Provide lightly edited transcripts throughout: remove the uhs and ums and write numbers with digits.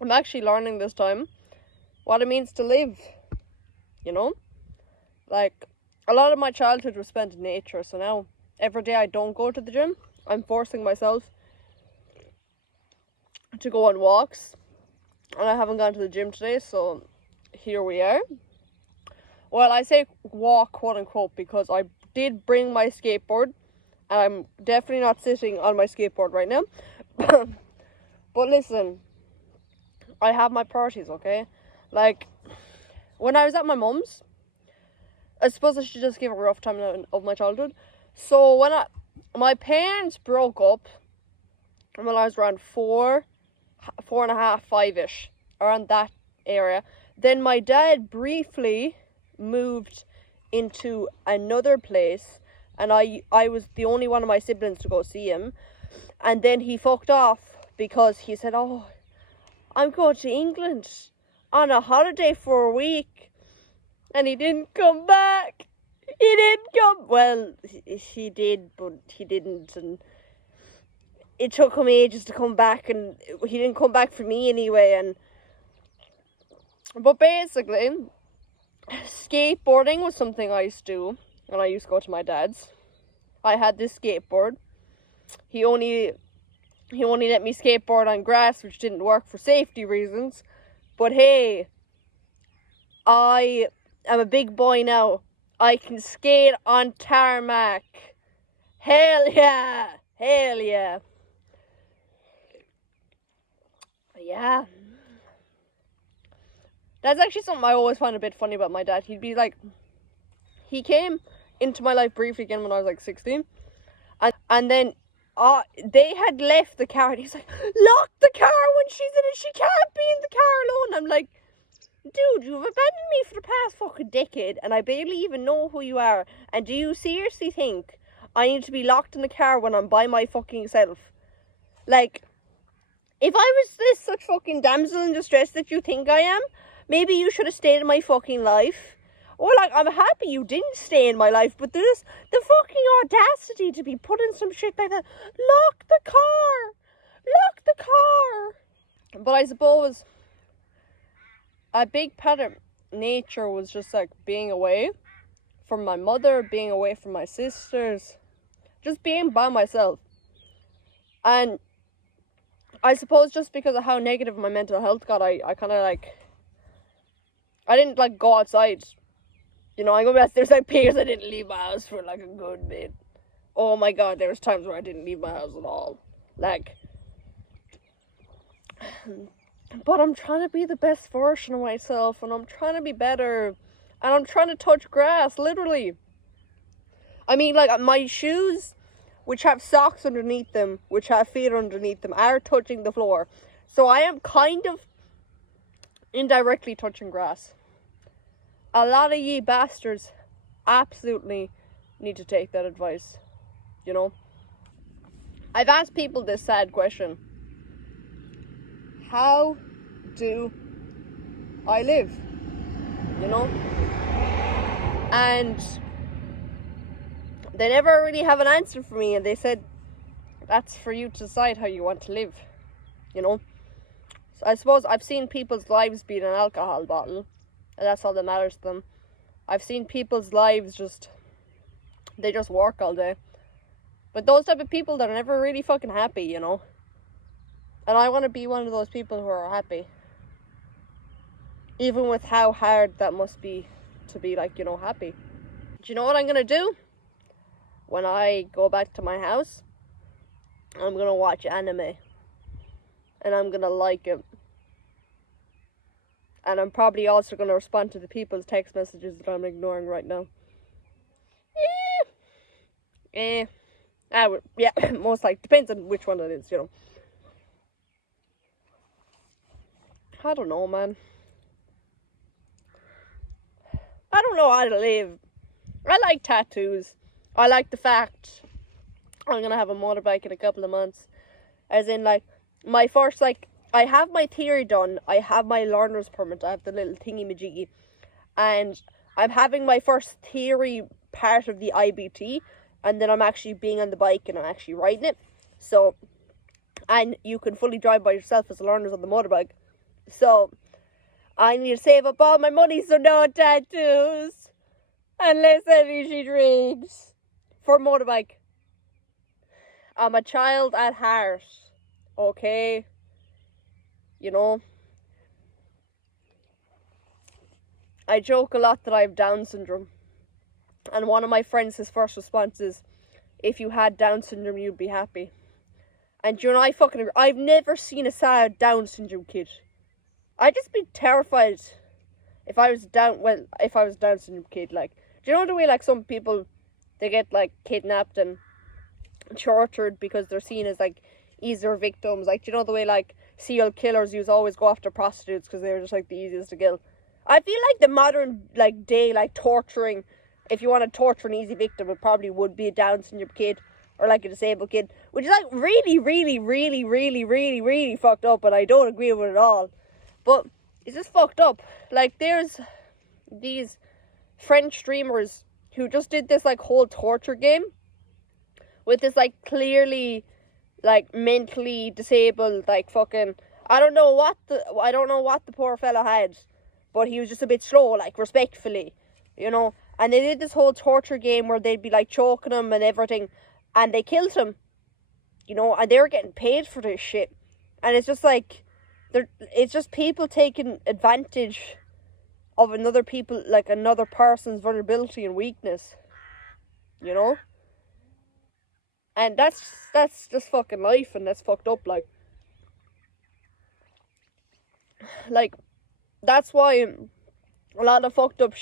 I'm actually learning this time what it means to live, you know? Like, a lot of my childhood was spent in nature, so now every day I don't go to the gym, I'm forcing myself to go on walks, and I haven't gone to the gym today, so here we are. Well, I say walk, quote unquote, because I did bring my skateboard, and I'm definitely not sitting on my skateboard right now. But listen, I have my priorities, okay? Like, when I was at my mum's, I suppose I should just give a rough time of my childhood. So when my parents broke up when I was around 4.5, 5-ish, around that area. Then my dad briefly moved into another place, and I was the only one of my siblings to go see him. And then he fucked off because he said, "Oh, I'm going to England on a holiday for a week," and he didn't come back. He didn't come. Well, he did, but he didn't, and it took him ages to come back, and he didn't come back for me anyway. But basically, skateboarding was something I used to do when I used to go to my dad's. I had this skateboard. He only let me skateboard on grass, which didn't work for safety reasons. But hey, I am a big boy now. I can skate on tarmac. Hell yeah! Hell yeah! Yeah. That's actually something I always find a bit funny about my dad. He'd be like, he came into my life briefly again when I was like 16. And then they had left the car, and he's like, "Lock the car when she's in it. She can't be in the car alone." I'm like, "Dude, you've abandoned me for the past fucking decade, and I barely even know who you are. And do you seriously think I need to be locked in the car when I'm by my fucking self? Like, if I was this such fucking damsel in distress that you think I am, maybe you should have stayed in my fucking life. Or, like, I'm happy you didn't stay in my life, but there's the fucking audacity to be putting some shit like that. Lock the car! Lock the car!" But I suppose a big part of nature was just, like, being away from my mother, being away from my sisters, just being by myself. And I suppose just because of how negative my mental health got, I kind of, like, I didn't, like, go outside. You know, I go back, there's like periods I didn't leave my house for like a good bit. Oh my god, there was times where I didn't leave my house at all. Like, but I'm trying to be the best version of myself, and I'm trying to be better, and I'm trying to touch grass, literally. I mean, like, my shoes, which have socks underneath them, which have feet underneath them, are touching the floor. So I am kind of indirectly touching grass. A lot of ye bastards absolutely need to take that advice, you know. I've asked people this sad question: how do I live? You know? And they never really have an answer for me, and they said, that's for you to decide how you want to live, you know. So I suppose I've seen people's lives being an alcohol bottle, and that's all that matters to them. I've seen people's lives they just work all day. But those type of people that are never really fucking happy, you know. And I want to be one of those people who are happy. Even with how hard that must be to be, like, you know, happy. Do you know what I'm going to do? When I go back to my house, I'm going to watch anime. And I'm going to like it. And I'm probably also going to respond to the people's text messages that I'm ignoring right now. Yeah, most like, depends on which one it is, you know. I don't know, man. I don't know how to live. I like tattoos. I like the fact I'm going to have a motorbike in a couple of months. As in, like, my first, like, I have my theory done. I have my learner's permit. I have the little thingy-majiggy. And I'm having my first theory part of the IBT. And then I'm actually being on the bike and I'm actually riding it. So, and you can fully drive by yourself as a learner's on the motorbike. So I need to save up all my money so no tattoos. Unless energy drinks. For motorbike. I'm a child at heart. Okay? You know? I joke a lot that I have Down syndrome. And one of my friends, his first response is, if you had Down syndrome, you'd be happy. And you know, I've never seen a sad Down syndrome kid. I'd just be terrified if I was Down syndrome kid. Like, do you know the way, like, some people, they get, like, kidnapped and tortured because they're seen as, like, easier victims? Like, do you know the way, like, serial killers used to always go after prostitutes because they were just, like, the easiest to kill? I feel like the modern, like, day, like, torturing, if you want to torture an easy victim, it probably would be a Down syndrome kid or, like, a disabled kid, which is, like, really, really, really, really, really, really fucked up, and I don't agree with it at all. But it's just fucked up. Like, there's these French streamers who just did this, like, whole torture game with this, like, clearly, like, mentally disabled, like, fucking, I don't know what the poor fella had, but he was just a bit slow, like, respectfully, you know. And they did this whole torture game where they'd be, like, choking him and everything, and they killed him, you know, and they were getting paid for this shit. And it's just, like, it's just people taking advantage of another person's vulnerability and weakness, you know. And that's just fucking life, and that's fucked up, like, that's why a lot of fucked up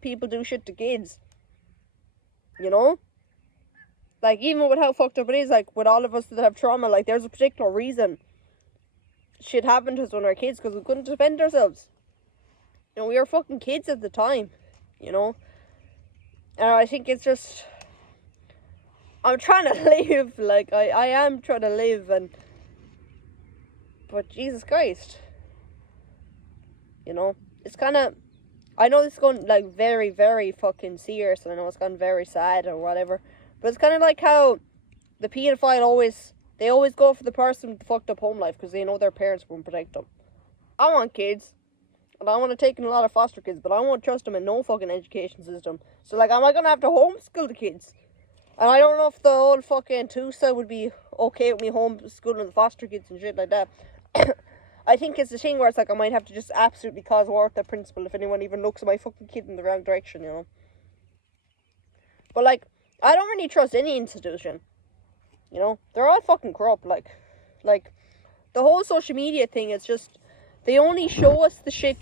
people do shit to kids, you know? Like, even with how fucked up it is, like, with all of us that have trauma, like, there's a particular reason shit happened to us when we were kids, because we couldn't defend ourselves. You know, we were fucking kids at the time, you know? And I think it's just, I'm trying to live, like, I am trying to live, but Jesus Christ, you know, it's kind of, I know this is going, like, very, very fucking serious, and I know it's gone very sad or whatever, but it's kind of like how the paedophile they always go for the person with the fucked up home life because they know their parents won't protect them. I want kids, and I want to take in a lot of foster kids, but I won't trust them in no fucking education system. So, like, am I going to have to homeschool the kids? And I don't know if the whole fucking Tusa would be okay with me homeschooling the foster kids and shit like that. I think it's the thing where it's like I might have to just absolutely cause war with that principal if anyone even looks at my fucking kid in the wrong direction, you know. But, like, I don't really trust any institution. You know, they're all fucking corrupt, like, the whole social media thing is just, they only show us the shit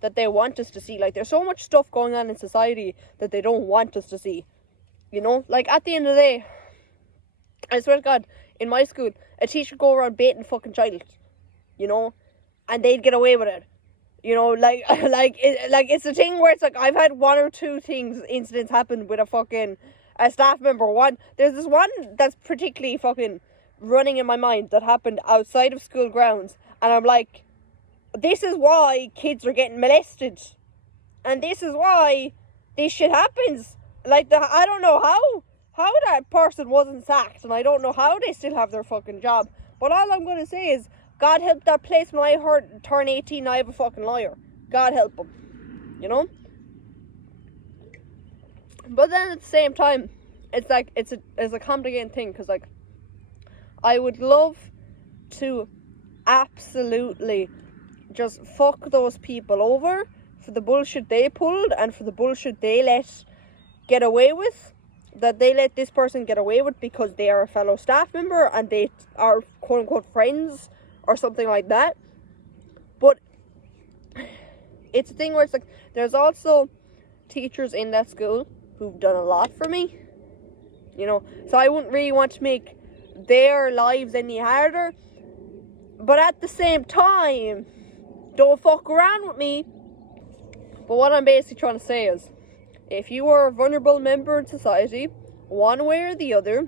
that they want us to see. Like, there's so much stuff going on in society that they don't want us to see, you know? Like, at the end of the day, I swear to God, in my school, a teacher would go around baiting fucking child, you know, and they'd get away with it, you know, like, it's a thing where it's like, I've had one or two incidents happen with a staff member. There's this one that's particularly fucking running in my mind that happened outside of school grounds, and I'm like, this is why kids are getting molested, and this is why this shit happens. Like, I don't know how that person wasn't sacked, and I don't know how they still have their fucking job, but all I'm gonna say is, God help that place when I turn 18, I have a fucking lawyer. God help them, you know? But then at the same time, it's like, it's a complicated thing, because, like, I would love to absolutely just fuck those people over for the bullshit they pulled and for the bullshit they let get away with, that they let this person get away with because they are a fellow staff member and they are quote-unquote friends or something like that. But it's a thing where it's like, there's also teachers in that school who've done a lot for me, you know, so I wouldn't really want to make their lives any harder, but at the same time, don't fuck around with me. But what I'm basically trying to say is, if you are a vulnerable member in society, one way or the other,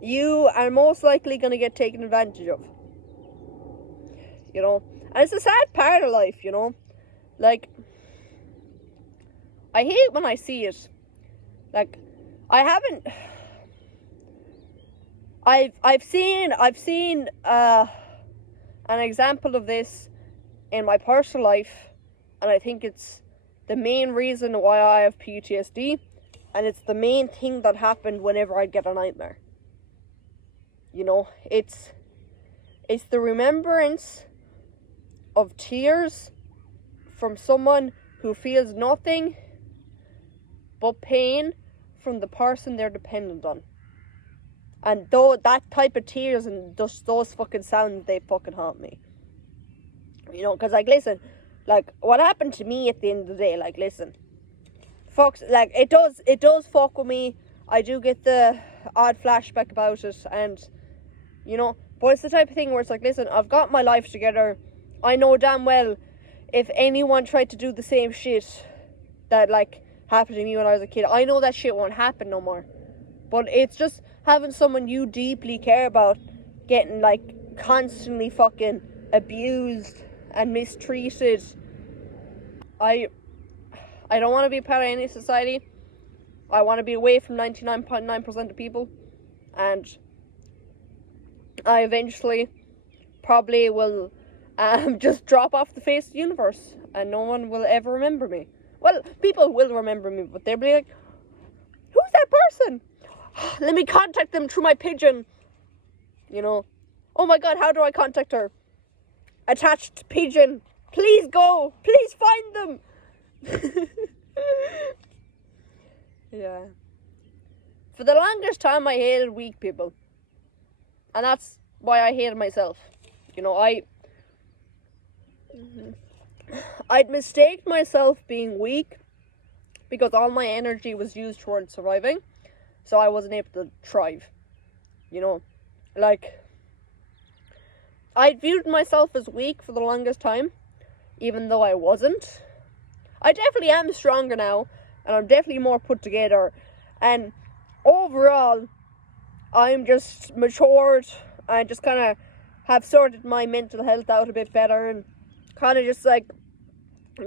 you are most likely going to get taken advantage of, you know. And it's a sad part of life, you know. Like, I hate when I see it. Like, I've seen, and an example of this in my personal life, and I think it's the main reason why I have PTSD, and it's the main thing that happened whenever I'd get a nightmare. You know, it's the remembrance of tears from someone who feels nothing but pain from the person they're dependent on. And though that type of tears and just those fucking sounds, they fucking haunt me. You know, because, like, listen, like, what happened to me at the end of the day, like, listen, fucks, like, it does fuck with me. I do get the odd flashback about it, and, you know, but it's the type of thing where it's like, listen, I've got my life together. I know damn well if anyone tried to do the same shit that, like, happened to me when I was a kid, I know that shit won't happen no more. But it's just having someone you deeply care about getting, like, constantly fucking abused and mistreated. I don't want to be part of any society. I want to be away from 99.9% of people, and I eventually probably will just drop off the face of the universe, and no one will ever remember me. Well, people will remember me, but they'll be like, who's that person? Let me contact them through my pigeon. You know, oh my god, how do I contact her? Attached pigeon. Please go. Please find them. Yeah. For the longest time, I hated weak people. And that's why I hated myself. You know, I'd mistake myself being weak because all my energy was used towards surviving. So I wasn't able to thrive. You know, like, I viewed myself as weak for the longest time, even though I wasn't. I definitely am stronger now, and I'm definitely more put together, and overall, I'm just matured. I just kind of have sorted my mental health out a bit better, and kind of just, like,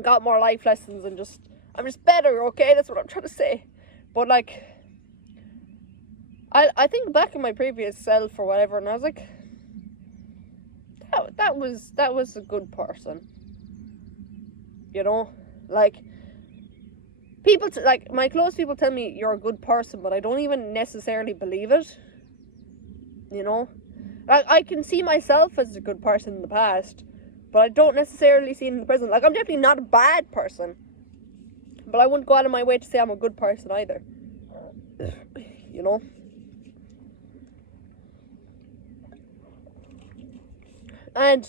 got more life lessons, and just, I'm just better, okay? That's what I'm trying to say. But, like, I think back in my previous self or whatever, and I was like, that was a good person. You know, like, people, like, my close people tell me you're a good person, but I don't even necessarily believe it. You know, like, I can see myself as a good person in the past, but I don't necessarily see it in the present. Like, I'm definitely not a bad person, but I wouldn't go out of my way to say I'm a good person either. You know. And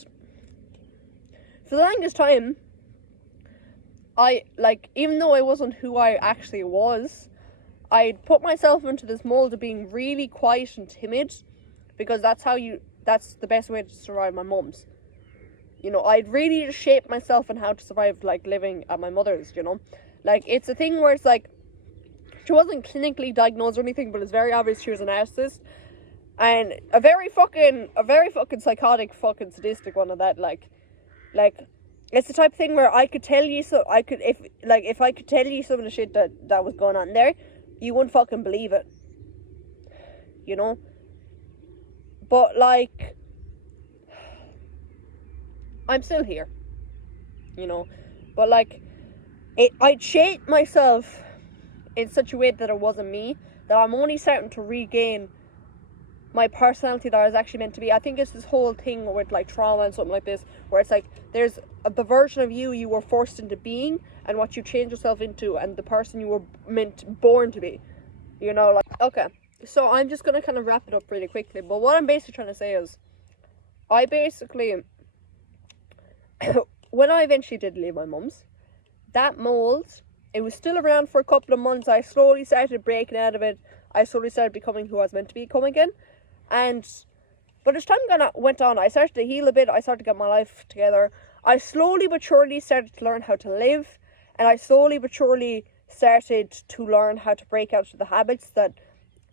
for the longest time, I, like, even though I wasn't who I actually was, I'd put myself into this mold of being really quiet and timid, because that's the best way to survive my mum's. You know, I'd really just shape myself on how to survive, like, living at my mother's, you know. Like, it's a thing where it's like, she wasn't clinically diagnosed or anything, but it's very obvious she was a narcissist. And a very fucking psychotic fucking sadistic one of that, like, it's the type of thing where I could tell you, so I could, if I could tell you some of the shit that was going on there, you wouldn't fucking believe it. You know? But, like, I'm still here. You know? But, like, I'd shaped myself in such a way that it wasn't me, that I'm only starting to regain my personality that I was actually meant to be. I think it's this whole thing with, like, trauma and something like this, where it's like, there's the version of you were forced into being, and what you change yourself into, and the person you were born to be. You know, like, okay, so I'm just gonna kind of wrap it up really quickly, but what I'm basically trying to say is, I basically, when I eventually did leave my mum's, that mold, it was still around for a couple of months. I slowly started breaking out of it. I slowly started becoming who I was meant to become again. But as time went on, I started to heal a bit. I started to get my life together. I slowly but surely started to learn how to live, and I slowly but surely started to learn how to break out of the habits that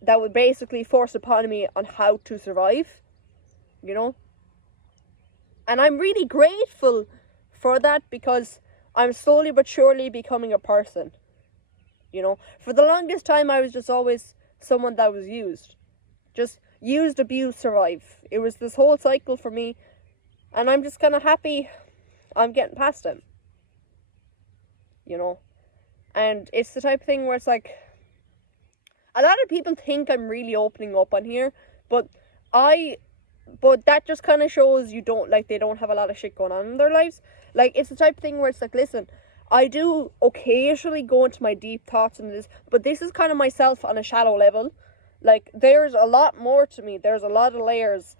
would basically force upon me on how to survive, you know. And I'm really grateful for that, because I'm slowly but surely becoming a person, you know. For the longest time, I was just always someone that was used. Just used, abused, survive. It was this whole cycle for me, And I'm just kind of happy I'm getting past him. You know? And it's the type of thing where it's like, a lot of people think I'm really opening up on here, but that just kind of shows they don't have a lot of shit going on in their lives. Like, it's the type of thing where it's like, listen, I do occasionally go into my deep thoughts in this, but this is kind of myself on a shallow level. Like, there's a lot more to me. There's a lot of layers.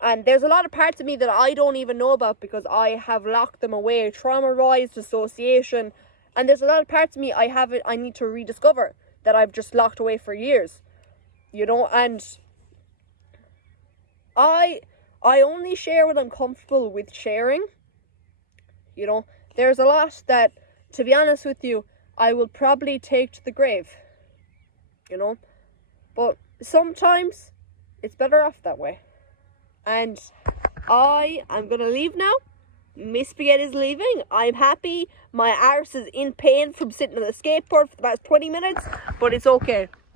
And there's a lot of parts of me that I don't even know about because I have locked them away. Trauma-wise, dissociation. And there's a lot of parts of me I need to rediscover that I've just locked away for years. You know, and I only share what I'm comfortable with sharing. You know, there's a lot that, to be honest with you, I will probably take to the grave. You know, but sometimes it's better off that way. And I am going to leave now. Miss Spaghetti's leaving. I'm happy. My arse is in pain from sitting on the skateboard for the past 20 minutes, but it's okay.